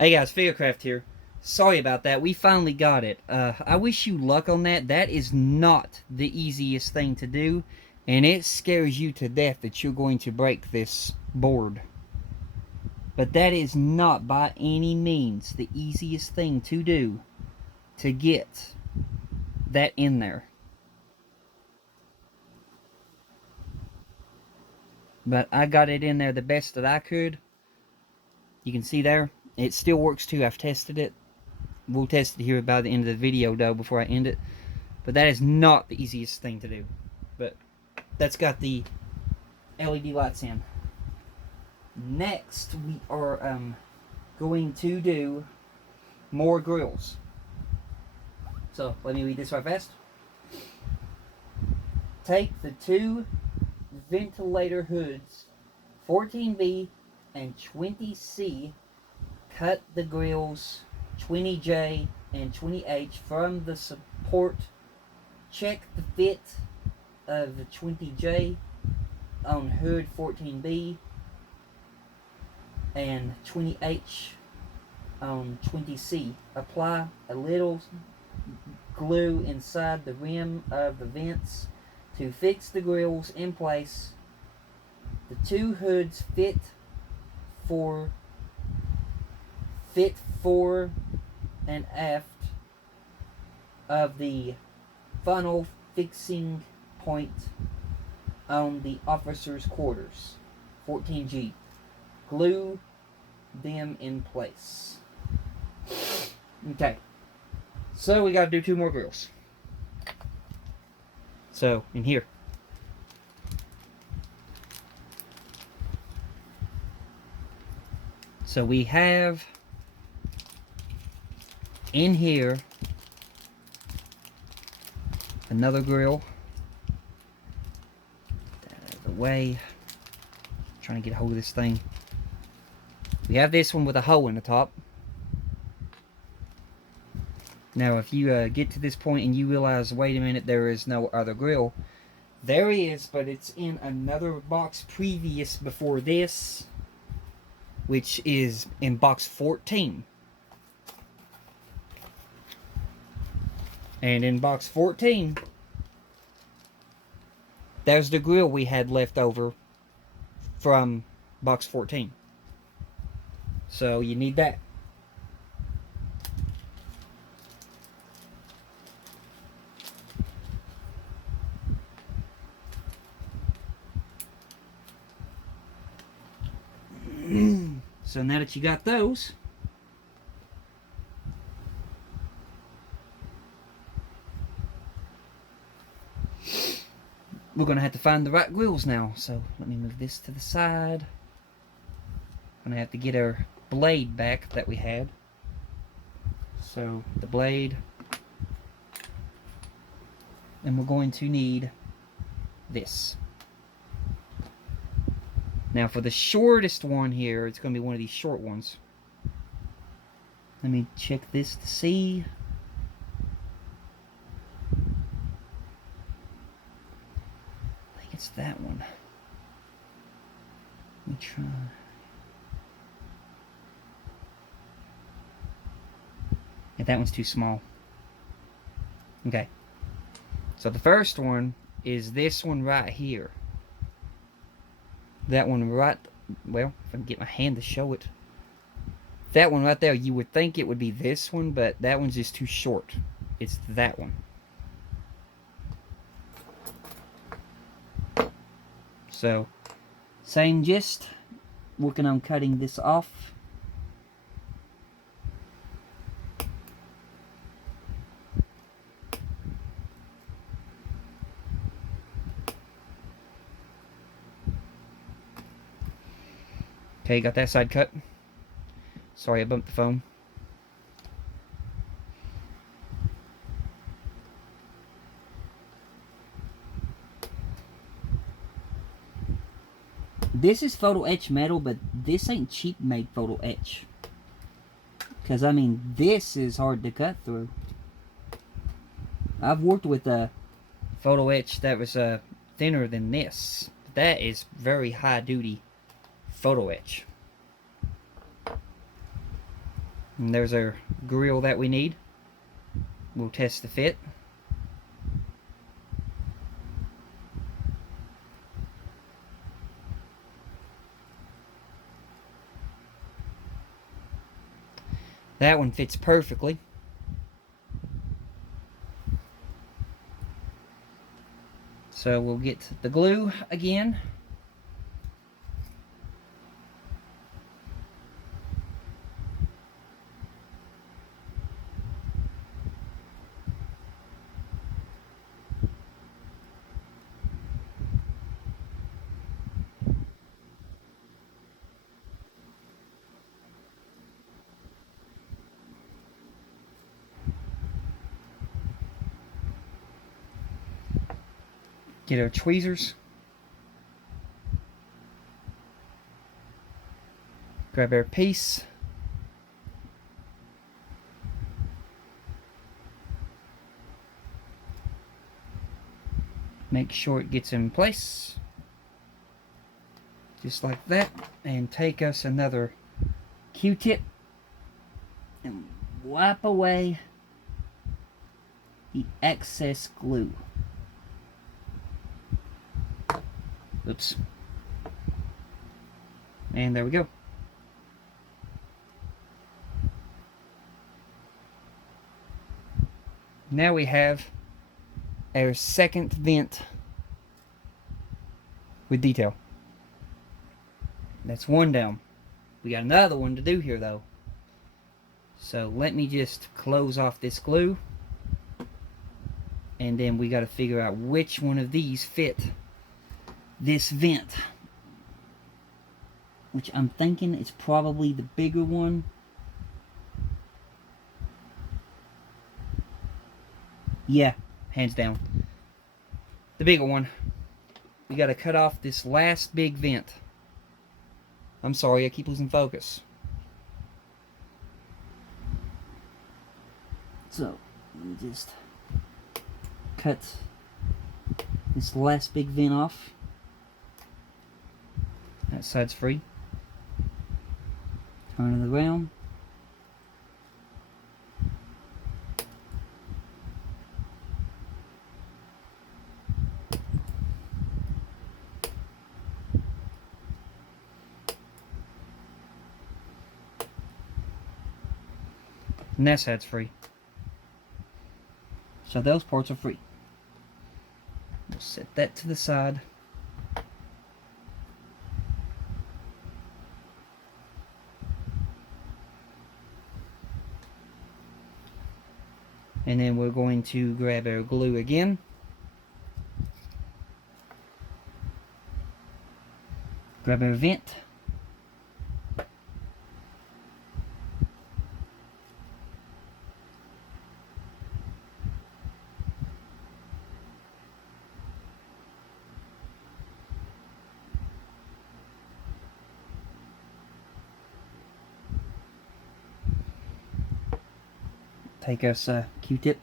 Hey guys, Figurecraft here. Sorry about that. We finally got it. I wish you luck on that. That is not the easiest thing to do, and it scares you to death that you're going to break this board. But that is not by any means the easiest thing to do to get that in there. But I got it in there the best that I could. You can see there. It still works too. I've tested it. We'll test it here by the end of the video though before I end it. But that is not the easiest thing to do. But that's got the LED lights in. Next, we are going to do more grills. So, let me read this right fast. Take the two ventilator hoods, 14B and 20C, cut the grills 20J and 20H from the support. Check the fit of the 20J on hood 14B and 20H on 20C. Apply a little glue inside the rim of the vents to fix the grills in place. The two hoods fit fore and aft of the funnel fixing point on the officer's quarters, 14G. Glue them in place. Okay. So we got to do two more grills. So, in here. So we have in here another grill. Get that out of the way. Trying to get a hold of this thing. We have this one with a hole in the top. Now, if you get to this point and you realize, wait a minute, there is no other grill. There is, but it's in another box previous before this, which is in box 14. And in box 14, there's the grill we had left over from box 14. So you need that. So now that you got those, we're going to have to find the right grills now. So let me move this to the side. I'm going to have to get our blade back that we had. So the blade. And we're going to need this. Now for the shortest one here, it's going to be one of these short ones. Let me check this to see. I think it's that one. Let me try. Yeah, that one's too small. Okay. So the first one is this one right here. That one right, well, if I can get my hand to show it. That one right there, you would think it would be this one, but that one's just too short. It's that one. So, same gist. Working on cutting this off. Okay, got that side cut. Sorry, I bumped the phone. This is photo etch metal, but this ain't cheap made photo etch. Because, I mean, this is hard to cut through. I've worked with a photo etch that was thinner than this. That is very high duty photo etch. And there's our grill that we need. We'll test the fit. That one fits perfectly. So we'll get the glue again. Get our tweezers. Grab our piece. Make sure it gets in place. Just like that. And take us another Q-tip and wipe away the excess glue. Oops. And there we go. Now we have our second vent with detail. That's one down. We got another one to do here though. So let me just close off this glue. And then we got to figure out which one of these fit this vent, which I'm thinking is probably the bigger one. Yeah, hands down, the bigger one. We got to cut off this last big vent. I'm sorry, I keep losing focus. So let me just cut this last big vent off. That side's free. Turn it around. And that side's free. So those parts are free. We'll set that to the side. And then we're going to grab our glue again. Grab our vent. Take us a Q-tip.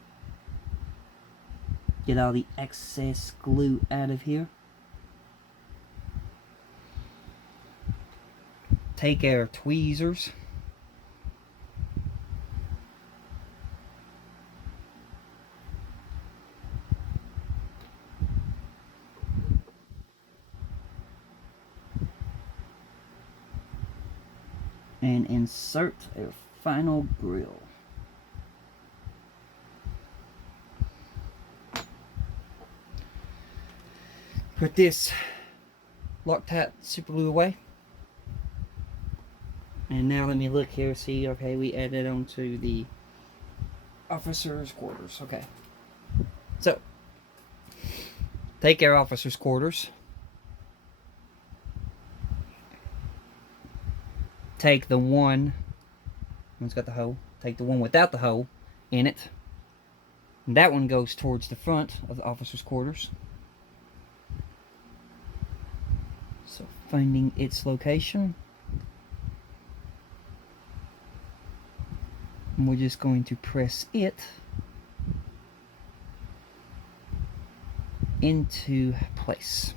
Get all the excess glue out of here. Take our tweezers. And insert our final grill. Put this Loctite super glue away. And now let me look here, see, okay, we added onto the officer's quarters, okay. So, take our officer's quarters. Take the one's got the hole, take the one without the hole in it. And that one goes towards the front of the officer's quarters. So, finding its location. And we're just going to press it into place.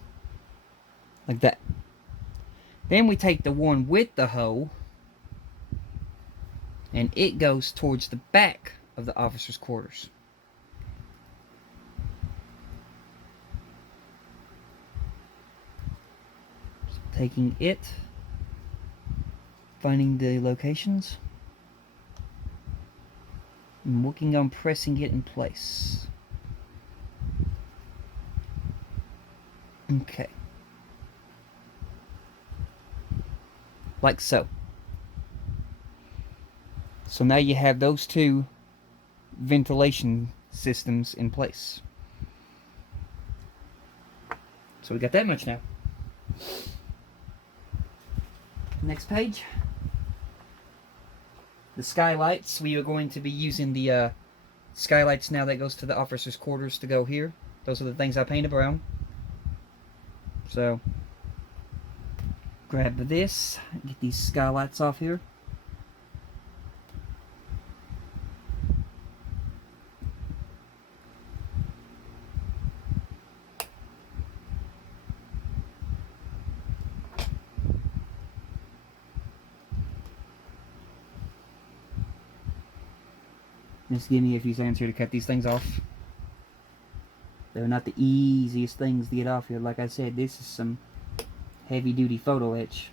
Like that. Then we take the one with the hole and it goes towards the back of the officers' quarters. So taking it, finding the locations, and working on pressing it in place. Okay. Like so. So now you have those two ventilation systems in place. So we got that much now. Next page. The skylights. We are going to be using the skylights now that goes to the officers' quarters to go here. Those are the things I painted brown. So grab this, get these skylights off here. Just give me a few seconds here to cut these things off. They're not the easiest things to get off here. Like I said, this is some heavy duty photo etch.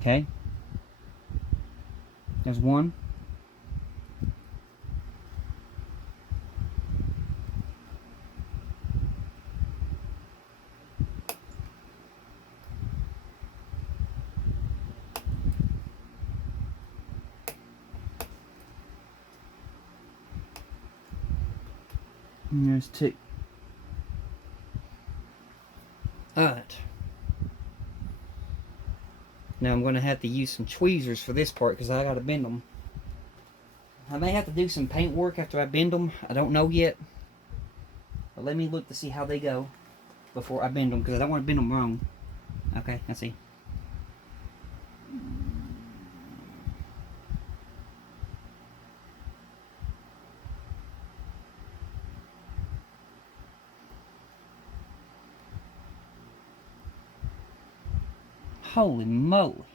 Okay. There's one. And there's two. Alright. Now I'm going to have to use some tweezers for this part because I got to bend them. I may have to do some paint work after I bend them. I don't know yet. But let me look to see how they go before I bend them because I don't want to bend them wrong. Okay, I see. Holy moly.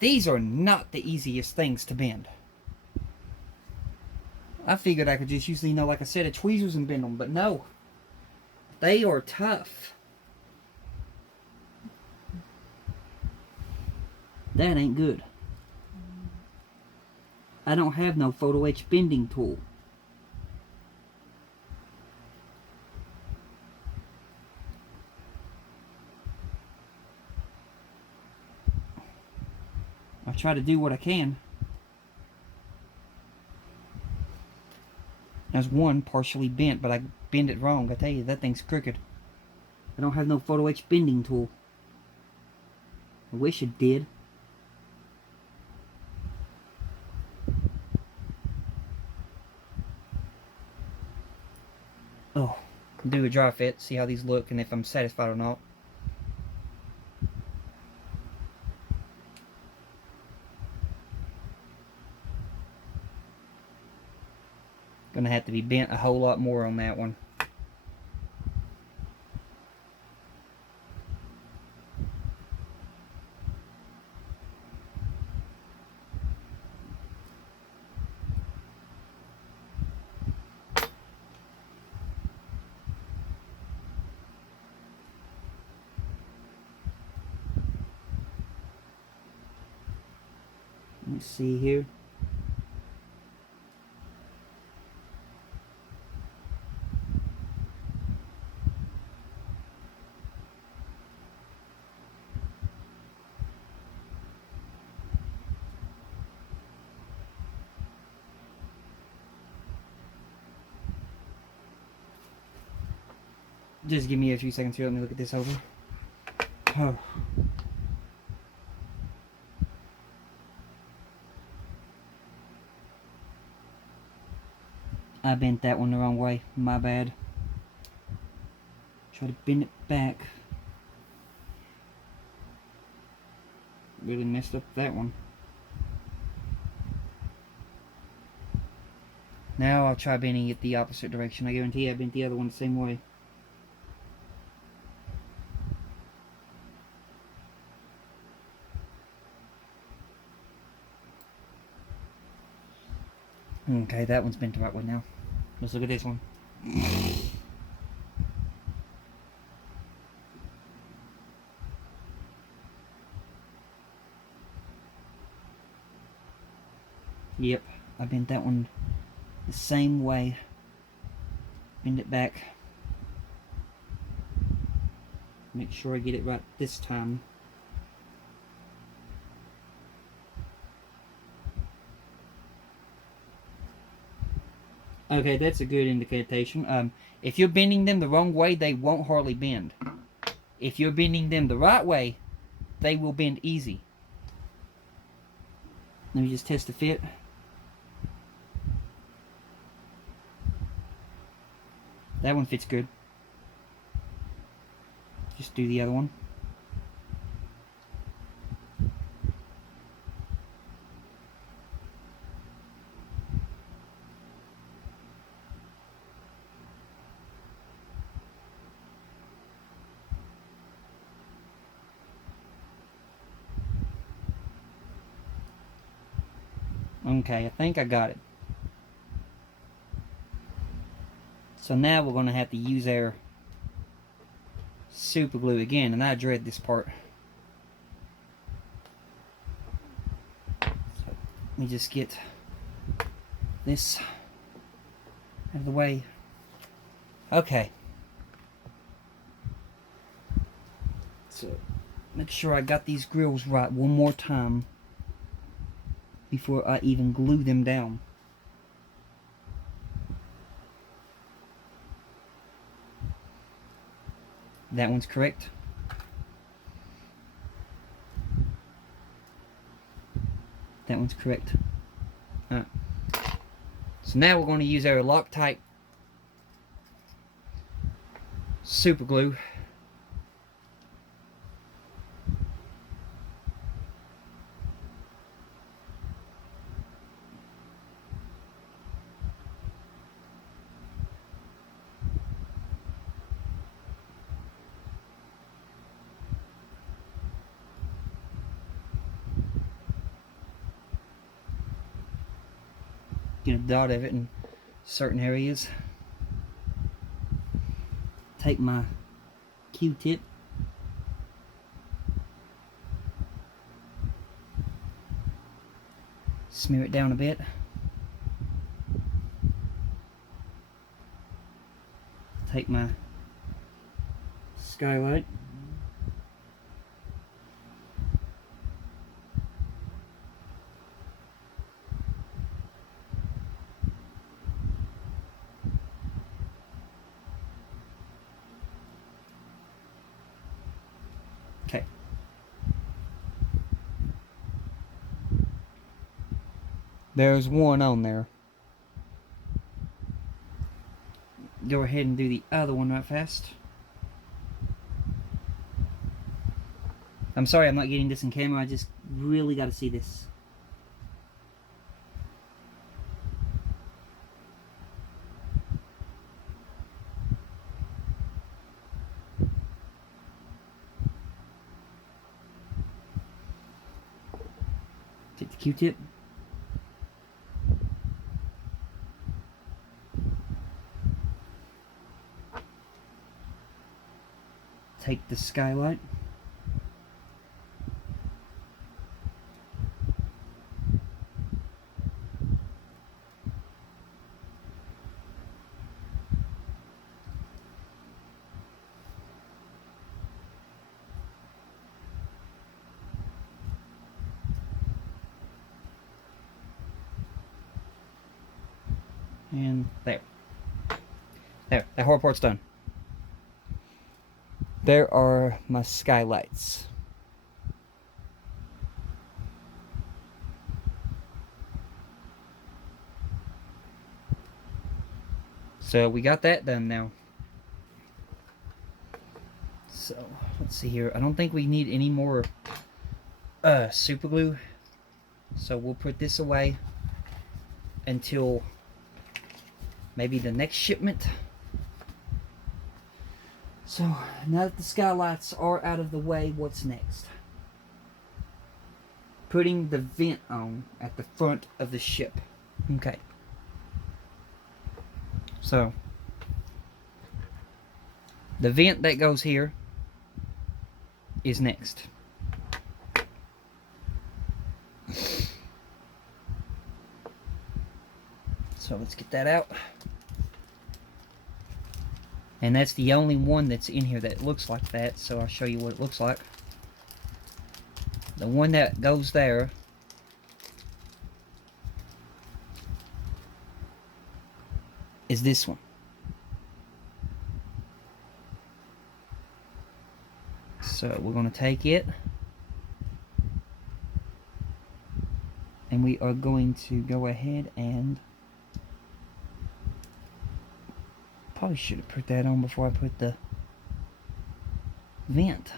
These are not the easiest things to bend. I figured I could just use, like a set of tweezers and bend them, but no. They are tough. That ain't good. I don't have no photo etch bending tool. I try to do what I can. There's one partially bent, but I bend it wrong. I tell you, that thing's crooked. I don't have no photo etch bending tool. I wish it did. Oh, do a dry fit, see how these look and if I'm satisfied or not. Gonna have to be bent a whole lot more on that one. Let's see here. Just give me a few seconds here. Let me look at this over. Oh. I bent that one the wrong way. My bad. Try to bend it back. Really messed up that one. Now I'll try bending it the opposite direction. I guarantee I bent the other one the same way. Okay, that one's bent the right way now. Let's look at this one. Yep, I bent that one the same way. Bend it back. Make sure I get it right this time. Okay, that's a good indication. If you're bending them the wrong way, they won't hardly bend. If you're bending them the right way, they will bend easy. Let me just test the fit. That one fits good. Just do the other one. Okay, I think I got it. So now we're going to have to use our super glue again, and I dread this part. So let me just get this out of the way. Okay. So make sure I got these grills right one more time before I even glue them down. That one's correct. That one's correct. Alright. So now we're going to use our Loctite super glue. Get a dot of it in certain areas. Take my Q-tip. Smear it down a bit. Take my skylight. Okay. There's one on there. Go ahead and do the other one right fast. I'm sorry I'm not getting this in camera. I just really got to see this. Take the Q-tip. Take the skylight. And there. There, that whole part's done. there are my skylights. So we got that done now. So let's see here. I don't think we need any more super glue. So we'll put this away until maybe the next shipment. So now that the skylights are out of the way, what's next? Putting the vent on at the front of the ship. Okay. So the vent that goes here is next. So let's get that out. And that's the only one that's in here that looks like that, so I'll show you what it looks like. The one that goes there is this one. So we're going to take it and we are going to go ahead and probably should have put that on before I put the vent.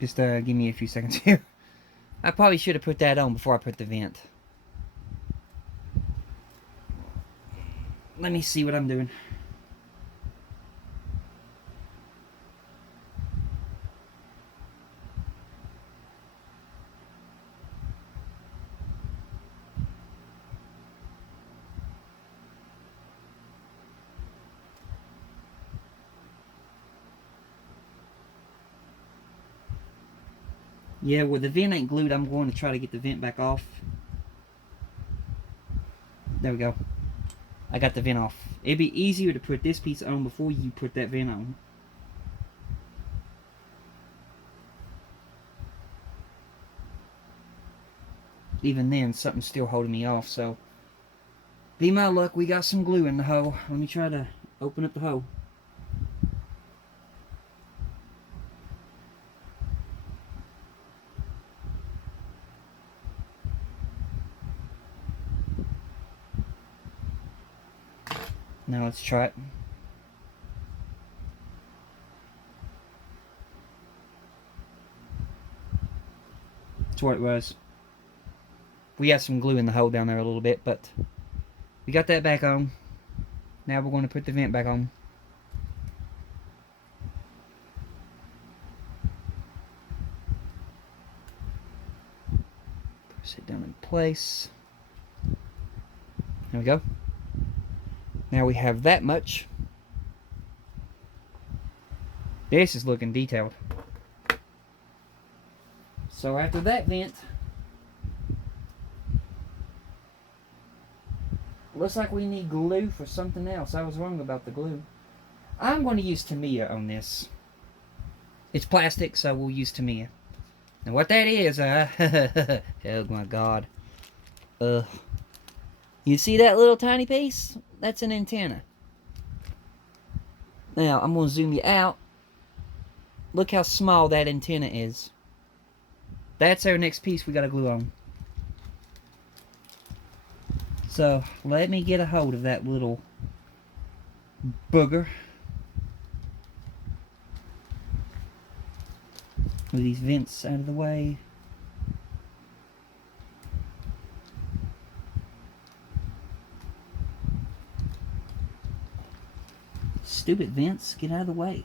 Just give me a few seconds here. I probably should have put that on before I put the vent. Let me see what I'm doing. Yeah, where the vent ain't glued, I'm going to try to get the vent back off. There we go. I got the vent off. It'd be easier to put this piece on before you put that vent on. Even then, something's still holding me off, so be my luck, we got some glue in the hole. Let me try to open up the hole. Now let's try it. That's what it was. We got some glue in the hole down there a little bit, but we got that back on. Now we're going to put the vent back on. Press it down in place. There we go. Now we have that much. This is looking detailed. So after that vent, looks like we need glue for something else. I was wrong about the glue. I'm going to use Tamiya on this. It's plastic, so we'll use Tamiya. Now what that is, oh my god. You see that little tiny piece? That's an antenna. Now, I'm going to zoom you out. Look how small that antenna is. That's our next piece we got to glue on. So, let me get a hold of that little booger. Move these vents out of the way. Stupid vents, get out of the way.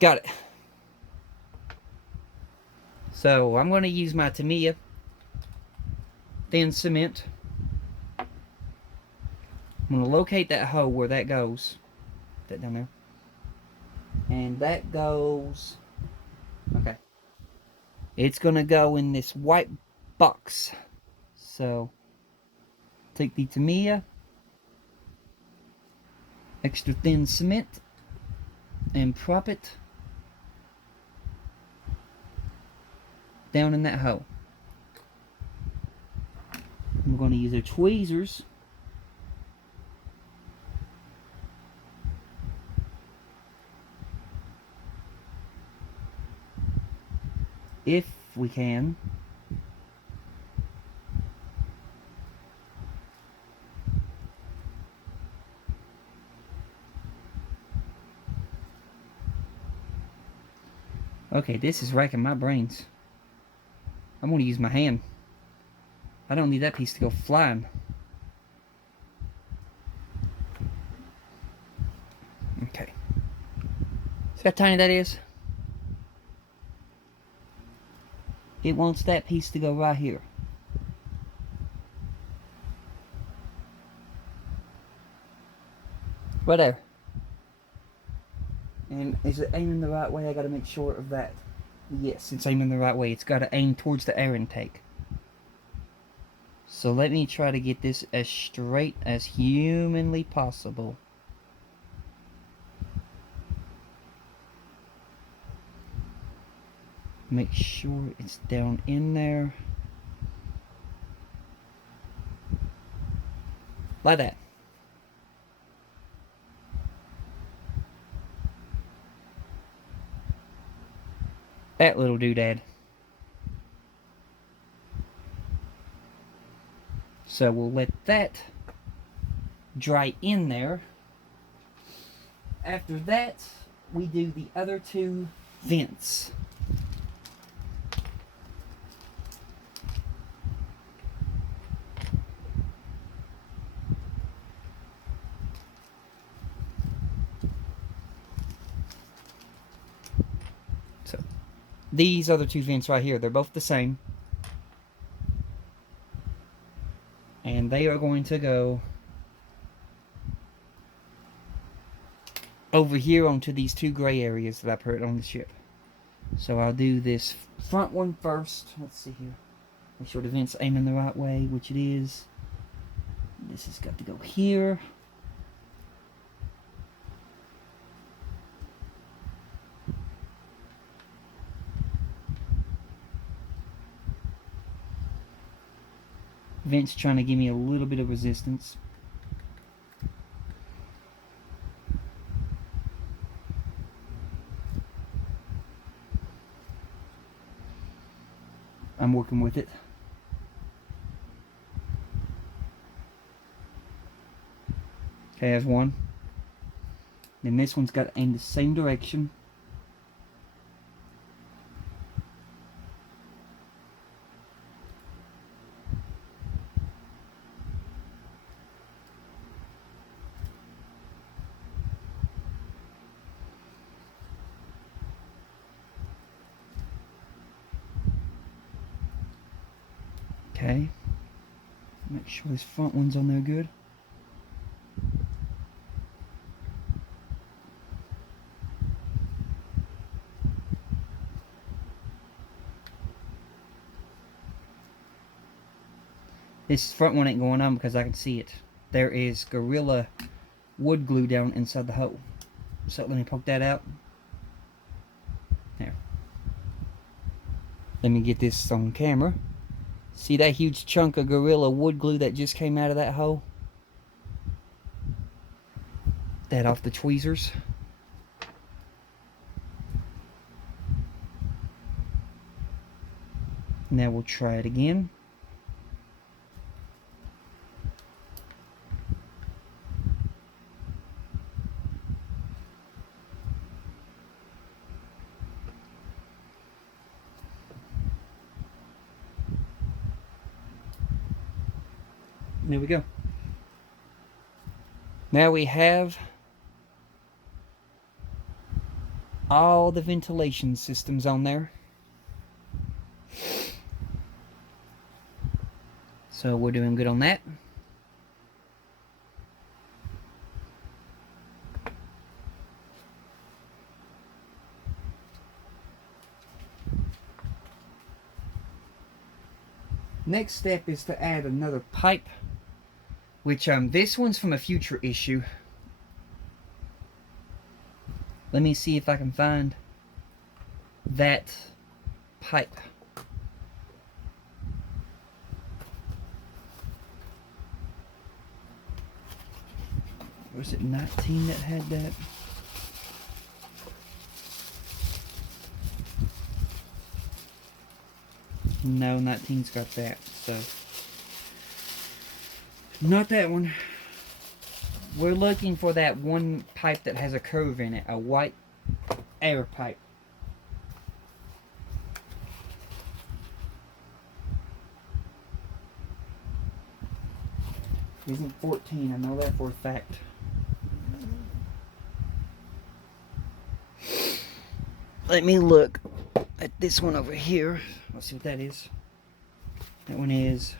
Got it. So I'm going to use my Tamiya thin cement. I'm going to locate that hole where that goes. Put that down there. And that goes... Okay. It's going to go in this white box. So... take the Tamiya, extra thin cement, and prop it down in that hole. We're going to use our tweezers if we can. Okay, this is racking my brains. I'm going to use my hand. I don't need that piece to go flying. Okay. See how tiny that is? It wants that piece to go right here. Right there. And is it aiming the right way? I got to make sure of that. Yes, it's aiming the right way. It's got to aim towards the air intake. So let me try to get this as straight as humanly possible. Make sure it's down in there. Like that. That little doodad. So we'll let that dry in there. After that, we do the other two vents. So these other two vents right here, they're both the same. And they are going to go over here onto these two gray areas that I put on the ship. So I'll do this front one first. Let's see here. Make sure the vent's aiming the right way, which it is. This has got to go here. Vent's trying to give me a little bit of resistance. I'm working with it. Okay, there's one. Then this one's got to aim the same direction. Okay. Make sure this front one's on there good. This front one ain't going on because I can see it. There is Gorilla wood glue down inside the hole. So let me poke that out. There. Let me get this on camera. See that huge chunk of Gorilla wood glue that just came out of that hole? That off the tweezers. Now we'll try it again. There we go. Now we have all the ventilation systems on there. So we're doing good on that. Next step is to add another pipe, which this one's from a future issue. Let me see if I can find that pipe. Was it 19 that had that? No, 19's got that, so not that one. We're looking for that one pipe that has a curve in it, a white air pipe. Isn't 14, I know that for a fact. Let me look at this one over here. Let's see what that is. That one is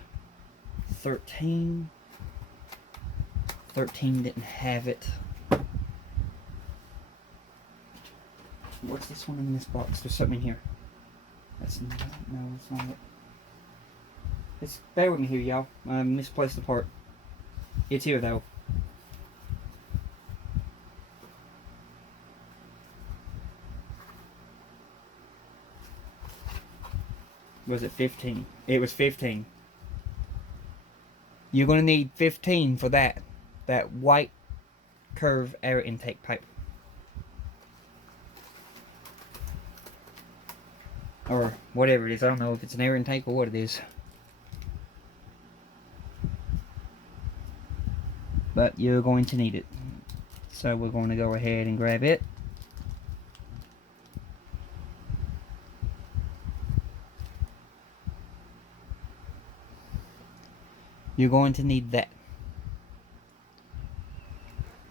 13. 13 didn't have it. What's this one in this box? There's something in here. That's not, no, that's not it. Just bear with me here, y'all. I misplaced the part. It's here, though. Was it 15? It was 15. You're going to need 15 for that. That white curve air intake pipe. Or whatever it is. I don't know if it's an air intake or what it is. But you're going to need it. So we're going to go ahead and grab it. You're going to need that.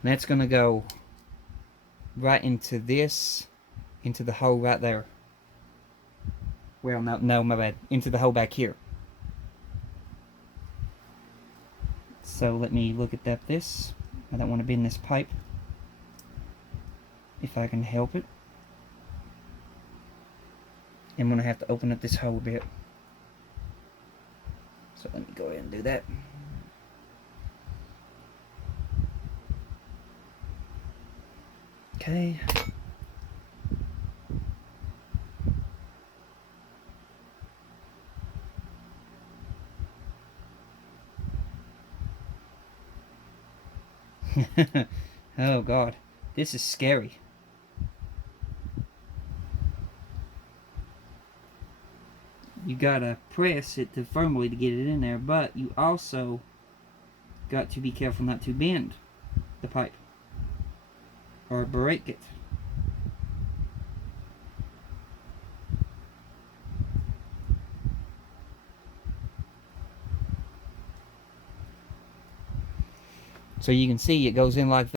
That's going to go right into this, into the hole right there. Well, no, my bad. Into the hole back here. So let me look at this. I don't want to bend this pipe. If I can help it. I'm going to have to open up this hole a bit. So let me go ahead and do that. Okay. Oh God, this is scary. You gotta press it firmly to get it in there, but you also got to be careful not to bend the pipe or break it. So you can see it goes in like